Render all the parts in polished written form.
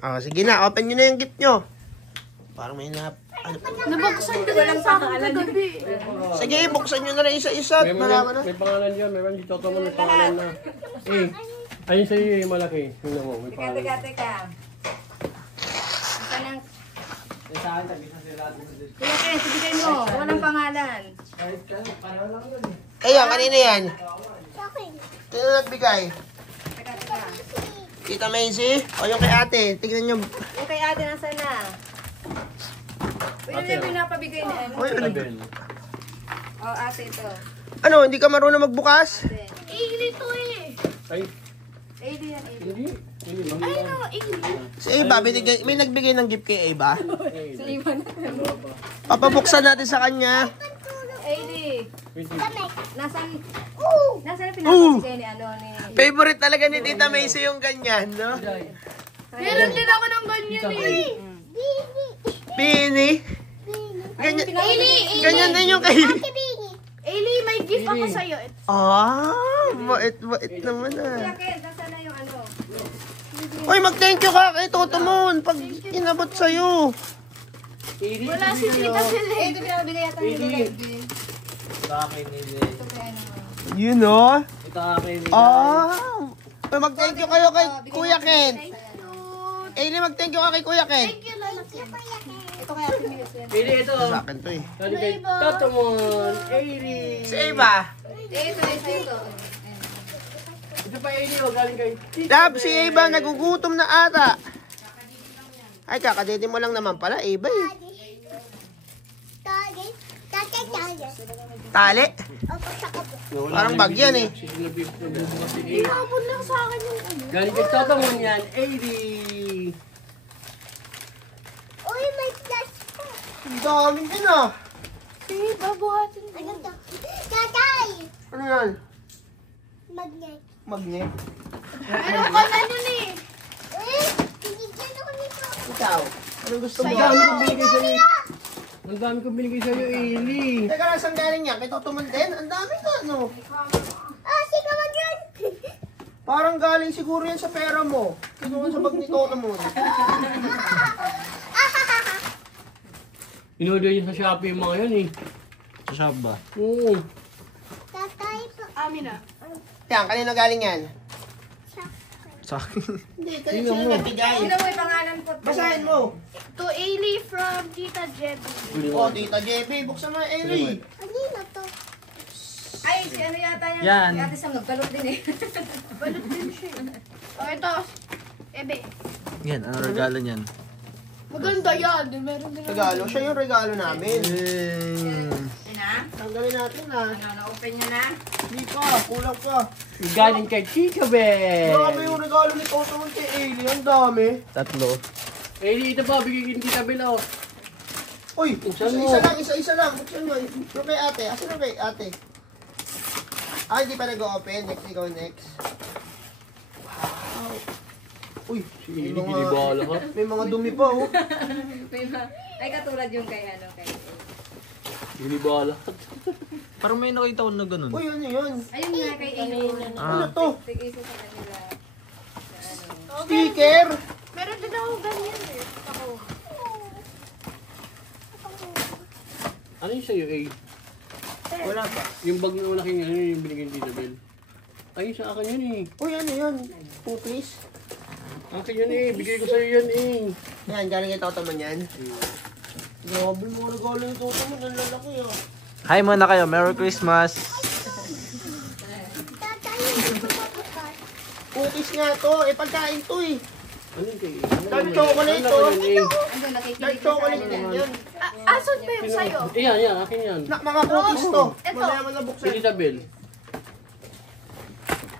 Sige na, open nyo na yung gift nyo. Parang may Nabuksan ko lang sa akin kagabi. Sige, buksan nyo na rin isa-isa. Malaman na. May pangalan dyan, meron si Toto mo may pangalan na. Ayun sa'yo yung malaki. Tingnan mo, may pangalan. Teka. Asa nang... Kuya Ken, sabigay mo. Walang pangalan. Ayan, kanina yan. Sino nagbigay? Teka. Tita Macy? O yung kay ate? Tignan nyo. Yung kay ate nasa na? Pwede na pinapabigay na ano? Tabel. Oh, ate ito. Ano, hindi ka marunong magbukas? Ito eh. Ay, Ate yan, ate. hindi. Hindi ba? Ay, no, Si Ava, may nagbigay ng gift kay Ava. Sa iwan. Papabuksan natin sa kanya. Ate. Nasaan na pinapabigay ni ano ni... Favorite talaga ni Tita Macy yung ganyan, no? Meron din ako ng ganyan eh. Bini. Ganyan, ganyan din yung kay... Ailey, may gift ako sa'yo. Bait naman Kuya ah. Ken, nasaan na yung ano? Uy, mag-thank you ka kay Toto Mon pag inabot sa'yo. Wala si Tita Sila. Ito pinapabigay yata ni Lily. Ito akin nila. Ito kaya naman. You know? Ito akin nila. Uy, mag-thank you kayo kay Kuya Ken. Ailey, mag-thank you ka kay Kuya Ken. Ito kaya pinili. Pili ito. Sa akin to eh. Kali kay Toto mo. Ailey. Si Ava. Ito. Ito pa Ailey, o galing kay Lab, si Ava nagugutom na ata. Ay, kakadede mo lang naman pala, Ava eh. Tali? Parang bag yan eh. Habol lang sa akin yung ano. Galing kay Toto mo yan, Ailey. Uy, may flash pa. Ang dami din ah. Sige, babuhatin ko. Ano to? Tatay! Ano yan? Magnet. Magnet. Meron ka na yun eh. Eh, binigyan ako nito. Ikaw, anong gusto mo? Ang dami kong binigay sa'yo. Ang dami kong binigay sa'yo, Ailey. Teka lang, saan galing yan? Kay Toto Man din? Ang dami na, no? Ah, sige magyan. Parang galing siguro yan sa pera mo. Kinuha sa bag ni Toto Mon. Inorder yun sa Shopee yung mga yun eh. Sa shop ba? Oo. Tatay pa. Amin na. Yan, kanino galing yan? Sa akin. Hindi, kanino mo nabigay. Sino mo yung pangalan po? Basahin mo. To Ailey from Tita Jebby. O, Tita JB, buksan mo yung Ailey. Ano na to? Ay, si ano yata yan? Yan. Si Ate Sam, nagbalot din eh. Balot din siya. O, ito. Ebe. Yan, ano regalo niyan? Maganda yan. Meron din Regalo, siya yung regalo namin. Yan na. Tanggalin natin na. Ano, na-open nyo na? Hindi pa, kulang pa. Galing kay Chicho Bell. Grabe yung regalo ni Toto Man kay Ailey, ang dami. Tatlo. Ailey, ito pa, bigay kay Tita Bell, oh. Uy, Buksan mo. isa lang. Buksan mo. Yung kay ate. Asan yung kay ate? Ah, hindi pa nag-open. Next, ikaw next. Wow. Uy, Si Ailey, binibala ka. may mga dumi pa, oh. Ay, katulad yung kay ano, kay... Binibala ka. Parang may nakita ko na ganun. Uy, ano yun? Ayun nga, kay Ailey. Ano to? Tig-isa sa kanila. Sticker? Meron din ako ganyan eh. Ako. Ano yung sa'yo, eh? Wala pa. Yung bag na malaking ano yung binigay ni Tita Bell. Ay, sa akin yun eh. Uy, ano yun? Cookies? Akin yun eh. Bigay ko sa'yo yan eh. Yan, galing kay Toto Man yan. Grabe mo regalo ni Toto Man. Ang lalaki, oh. Hi muna kayo, Merry Christmas! Tatay, hindi ko mabukas. Cookies nga to. Eh, pagkain to eh. Ano yung kay Dami chocolate, oh. Andun, nakikinig Dark ka sa chocolate kanila. din yun. Asan pa yung sa'yo? Yan, akin yan. Mga cookies to. Ito. Mamaya mo na Kay buksan. Tita Bell.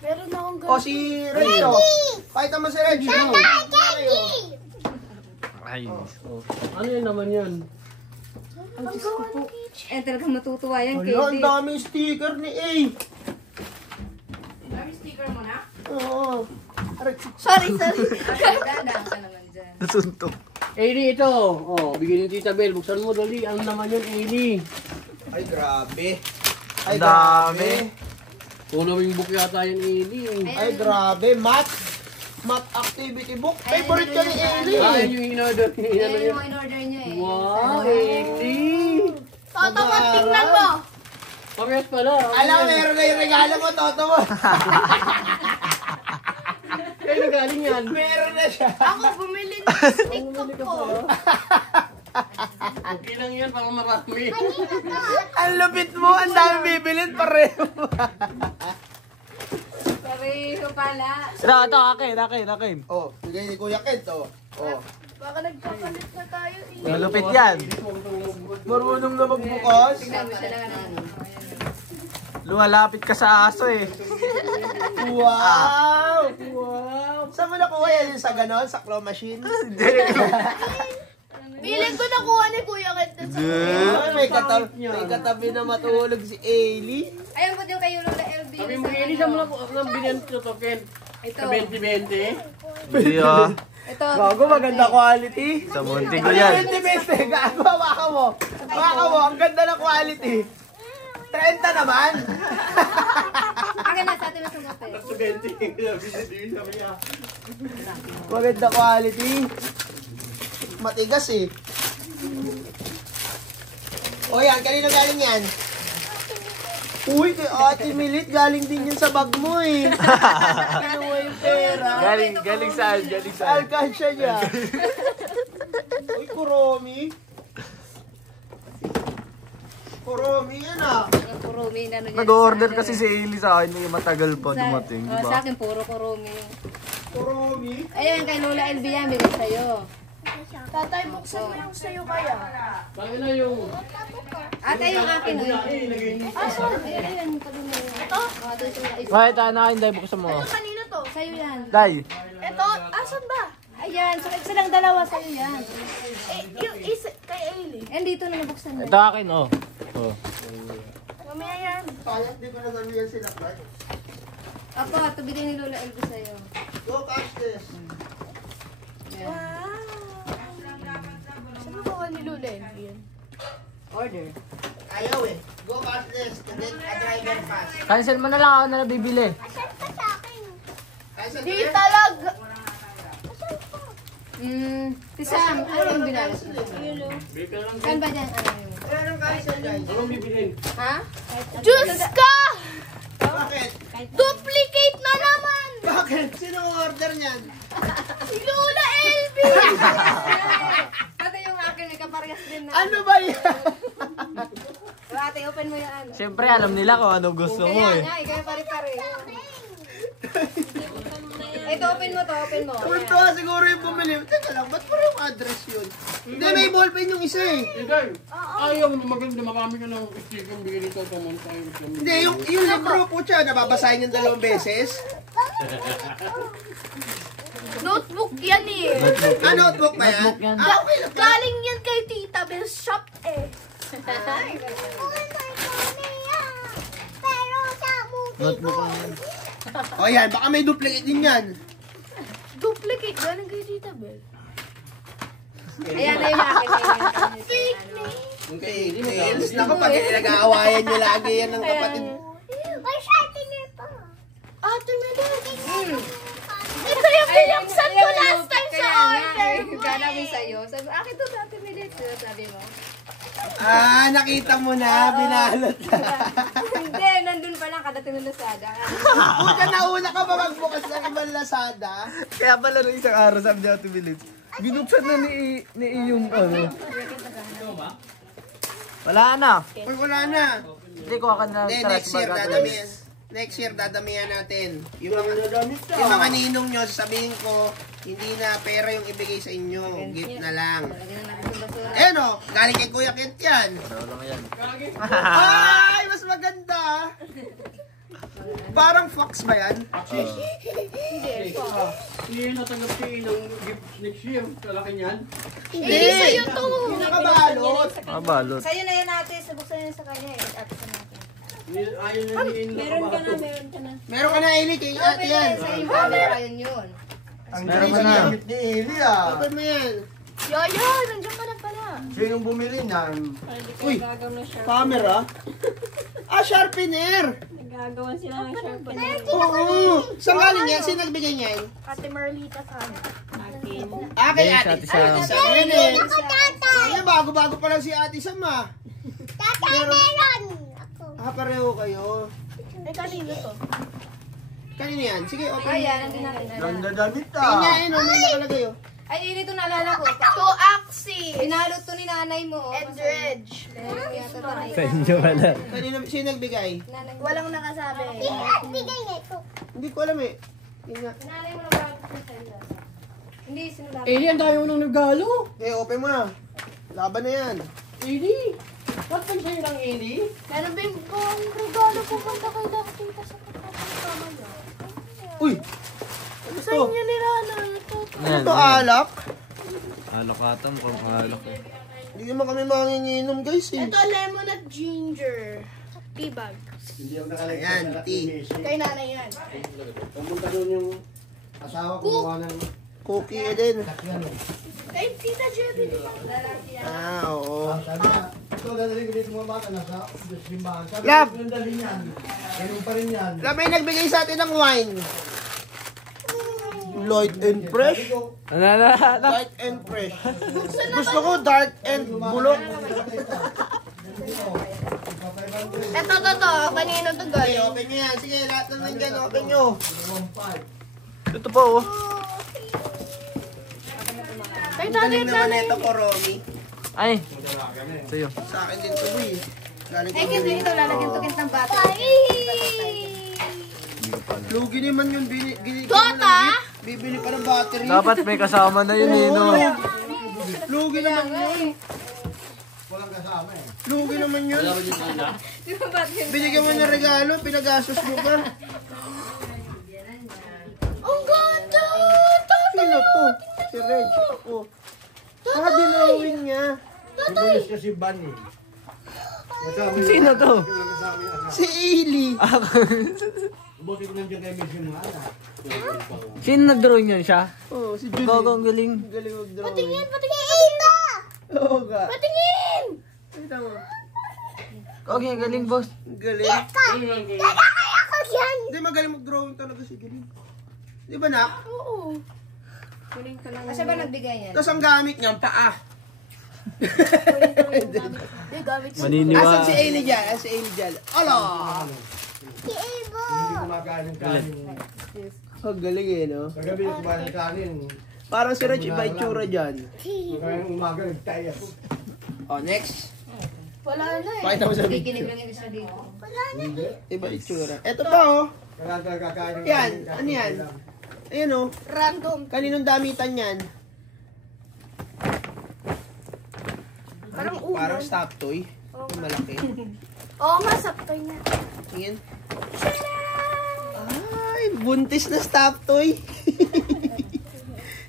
Meron akong O si Reg, oh. Pakita mo si Reg. Ay, Oh. Ano yun naman yan? Eh, talagang matutuwa yan kay Wala, ang Dave. daming sticker ni A. Dami sticker mo na? Oo. Sorry. Dadaan ka naman dyan. nasuntok. Ailey, ito. Oh, bigay ni Tita Bell. Buksan mo, dali. Ano naman yun, Ailey? Ay, grabe. Ay, Ang dami. grabe. Following book yata yan, Ailey. Ay, grabe. Math. Math activity book. Favorite ka ni Eli. Ah, yung in-order. Ayan Inano yung niya. mga in-order niya eh. Wow, Eli! Toto, tingnan mo! Pamiyas pala. Alam, meron na yung regalo mo, Toto mo. Kaya na galing yan. Meron na siya. Ako bumili ng TikTok ko. Okay lang yan, pang marami. Ang lupit mo, ang dami bibilin pareho. Pareho pala. Ito, akin. Oh, bigay ni Kuya Kent, oh. Oh. Baka nagpapalit na tayo eh. Malupit yan. Marunong na magbukas. Tingnan mo siya lang ano. Lumalapit ka sa aso eh. Wow! Wow! Saan mo nakuha yan? Sa ganon? Sa claw machine? Feeling ko nakuha ni Kuya Kent sa Ay, may katabi na matulog si Ailey. Ayan po yung kayo Lola LB. Sabi mo, Eli, saan mo lang binyan ito, Ken? Ito. Sa 2020? Hindi ah. Ito. Gago, maganda quality. Sa munti ko yan. 20-20, gago, baka mo. Baka mo, ang ganda na quality. 30 naman. Akin na sa atin na sumape. Sa 20. Sabi niya. Maganda quality. Matigas eh. O yan, kanino galing yan? Uy, kay Ate Milit, galing din yun sa bag mo eh. Kinuha yung pera. Galing saan? Alkansya niya. Uy, Kuromi. Kuromi yan ah. Kurumi na ano niya. Nag-order kasi si Eli sa akin, yung matagal pa dumating, di Sa ba? akin puro kurumi. Kuromi. Ayan kay Lola LB yan, bigay sa'yo. Tatay, buksan mo yung sa'yo kaya. Sabi na yung... Ate yung akin o yun. Ilagay niya. Ayan, ayan, tabi mo yun. Ito? Bakit anak, hindi buksan mo. Kanino to? Sa'yo yan. Day, Ito, asan ba? Ayan, so silang dalawa sa'yo yan. Yung isa kay Ailey. Ayan dito na nabuksan na. ito akin oh. Oh. Mamaya yan. Sayang, di ko na gano'n yan sila, Clark. Ako, ito bigay ni Lola LB sa'yo. Go catch this. Ayan. Wow. Saan mo gawa ni Lula yan? Order. Ayaw eh. Go catch this. And then a driver pass. Cancel mo na lang ako na nabibili. Asan pa sa akin? Kaysa Di talaga. Tisam, ano yung binalas mo? Bili ka lang. Saan ba dyan? Ano yung? Wala nang cancel, guys. Anong bibilin? Ha? Diyos ka! Bakit? Duplicate na naman! Bakit? Sino ang order niyan? Si Lola LB! Pati yung akin, may kaparehas din na. Ano ba yan? Ate, open mo yan. Siyempre alam nila kung ano gusto mo Kaya eh. nga, ikaw pare-pare. Ito, open mo to, open mo. Punto siguro yung bumili. Teka lang, ba't parang address yun? Hindi, may ballpen yung isa eh. Ikaw, ayaw maganda marami ka ng sticker bigyan nito sa month tayo. Hindi, yung libro po siya, nababasahin yung 2 beses. Notebook yan eh. Ah, notebook ba yan? Notebook yan. Ah, okay lang. Galing yan kay Tita Bell's shop eh. Notebook ko yan. O yan, baka may duplicate din yan. Duplicate galing kay Tita Bell. Ayan na yung akin. Fake name. Okay, Tails. Naku, pag nag-aawayan nyo lagi yan ng kapatid. May shiny pa. Ate Melet. Ito yung binuksan ko last time sa order mo Ganamin eh. sa'yo. Sabi, akin to dati minute. Sabi mo. Ah, nakita mo na, binalot na. Hindi, nandun pa lang kadating ng Lazada. Puta, nauna ka ba magbukas ng ibang Lazada? Kaya pala nung isang araw sabi niya 2 minutes. Binuksan na ni yung ano. Wala na. Uy, wala na. Hindi ko akan na Hindi, next year dadamihan. Next year dadamihan natin. Yung mga ninong nyo, sasabihin ko, hindi na pera yung ibigay sa inyo. Gift na lang. Lagyan na natin yung basura. Ayan o, galing kay Kuya Kent yan. Lang yan. Ay, mas maganda. Parang fox ba yan? Hindi natanggap siya ng gift next year. Kalaki niyan. Hindi, sa'yo to. Pinakabalot. Mabalot. Sa'yo na yan ate. Sabuksan yun sa kanya eh. Ate sa natin. Ayaw na ni Ino kabato. Meron ka na, Eli, kay ate yan. Sa'yo yung camera yun yun. Ang Meron galing ka na. gamit ni Eli ah. Open mo yan. Yoyo, nandiyan ka na pala. Sinong bumili niyan? Uy, camera? Ah, sharpener! Nagagawa sila ng sharpener. Oo. Saan galing yan? Sino nagbigay niyan? Ate Marlita sa amin. Akin. Ah, kay Yes, Ate Ate Sam. Ate Sam yan eh. Ay, bago-bago pa lang si Ate Sam ah. Ah, pareho kayo. Eh, kanino to? Kanino yan? Sige, open mo. Ayan, nandun na rin. Ganda damit Tingnan ah. yan, may nakalagay oh. Ay, dito naalala ko. To Axie Pinalot to ni nanay mo. and Reg. Sa inyo wala. Kanino, sino nagbigay? Walang nakasabi. Hindi ko alam eh. Yun nga. Nanay mo nagbago sa sila. Hindi, sinulatan. Eh, yan tayo nang nagalo. Okay, open mo na. Laban na yan. Eli. Ba't pa sa'yo ng Eli? Meron ba yung regalo po kanta kay Lakita sa kapatid niya? Uy! Ano Sa to? inyo ni Rana. Ano to, alak? Alak ata, mukhang alak eh. Hindi naman kami manginginom guys eh. Ito lemon at ginger. Tea bag. Ayan, tea. Kay nanay yan. Pumunta doon yung asawa ko mukha ng... Cookie din. Kay Tita Jebby. Ah, oo. Sabi na, ito dadalhin ko dito mga bata nasa simbahan. Sabi Lab! ko yung dalhin yan. Ganun pa rin yan. Alam, may nagbigay sa atin ng wine. Light and fresh. Light and fresh. Gusto ko dark and bulok. Ito, to. Kanino to, Okay, guys? open nyo yan. Sige, lahat ng nandyan, open nyo. Ito pa oh. Kay Ang nanay, galing naman nanay. ito, Koromi. Ay. Sa'yo. Sa akin din ito, boy. Galing Ay, ko kasi din. ito lalagyan to kintang bata. Lugi naman yun. Tota? Bibili pa ng battery. Dapat may kasama na yun eh, no? Lugi naman yun. Walang kasama eh. Lugi naman yun. Di ba ba't yun? Binigyan mo ng regalo, pinagastos mo pa. Ang ganda! Sino to? Si Reg. Oh. Ah, dinawin niya. Ibulis kasi ban eh. Sino to? Si Ailey. Buti ko nandiyan kay Miss yung mga anak. Sino nag-draw niyan siya? Oh, si Julie. Gago, ang galing. Galing mag-drawing. Patingin, patingin! Oo nga. Patingin! Kita mo. Okay, ang galing boss. Galing. Hindi, magaling mag-drawing talaga si Julie. Di ba, nak? Oo. Kasi ba nagbigay yan? Tapos ang gamit niya, paa. Hindi, gamit siya. Asan Maniniwa. si Ailey dyan? Asan si Ailey dyan? Ala! Hindi kumakain ng kanin. Ang galing eh, no? Kagabi kumain ng kanin. Parang si Reg, iba itsura dyan. Kaya umaga nagtaya. Oh, next. Wala na eh. Pakita mo sa video. Kikinig lang yung isa dito. Hindi. Iba itsura. Eto pa, oh. Kaya kakain ng Yan, kanin. ano yan? Ayan, oh. Random. Kaninong damitan yan? Parang ulo. Parang stop toy. Yung malaki. Oo nga, sakto niya. Tingin. Ay, buntis na stop toy.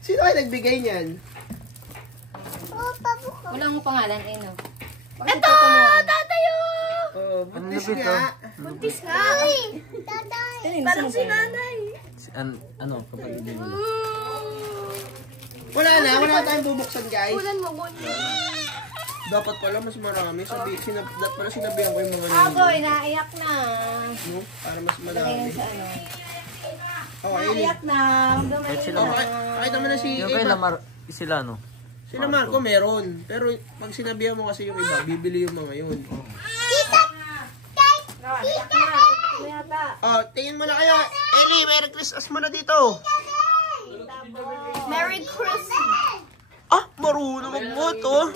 Sino kayo nagbigay niyan? Wala mo pangalan, eh, no? Ito! Tatayo! Oh, buntis lupit, nga. Buntis nga. Parang si nanay. Ano, kapatid din. Wala na tayong bubuksan, guys. Kulan mo, kulan. Dapat pala mas marami. Dapat pala sinabihan ko yung mga Agoy, naiyak na. no? Para mas Lagay madami. yan sa ano. Oh, Ailey. Naiyak na. Huwag Sila. Oh, kahit naman na si Yung kay iba. Lamar, sila no? Sila Marco meron. Pero pag sinabihan mo kasi yung iba, bibili yung mga yun. Oh, tingin mo na kayo. Eli, Merry Christmas mo na dito. Merry Christmas. Ah, marunong magboto.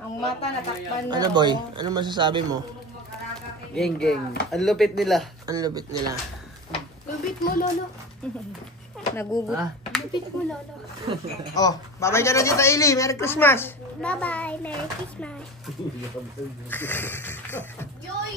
Ang mata natakpan na. Ano boy? Ano masasabi mo? Geng. Ang lupit nila. Ang lupit nila. Lubit mo, lolo. Nagugut. Lubit mo, lolo. Oh, babay ka na dito, Eli. Merry Christmas. Bye-bye. Merry Christmas. Joy!